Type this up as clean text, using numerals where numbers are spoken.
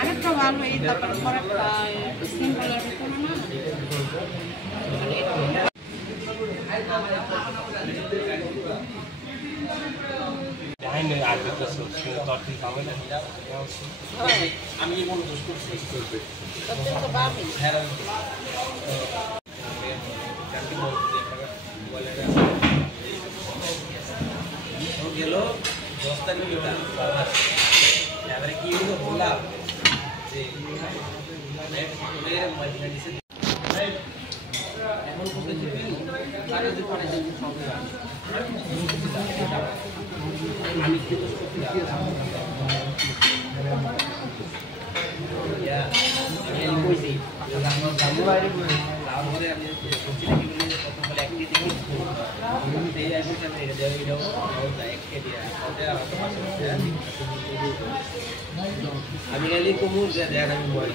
আরেকটা ভালো এই তারপর পরেরটা একটু সিম্পল আর কোনো না Aynı arkadaşlar şimdi torpil kalmadı. আমি মনে দোষ করছি করবে অত্যন্ত বাবি হেরান কালকে বলে ও গেল 10 তারিখ এটা বাবা এবারে কি হলো বললাম যে ওদের মেডিসিন এখন কোথায় দিবি আর যদি পড়ে যাবি সব আমি কি দোষ করছি ya ini puisi kamu hari ini lalu dia kunci lagi beli potong beli activity dia aku kan dia video mau naik ke dia apa masuk ya kami kali kumul dia orang buat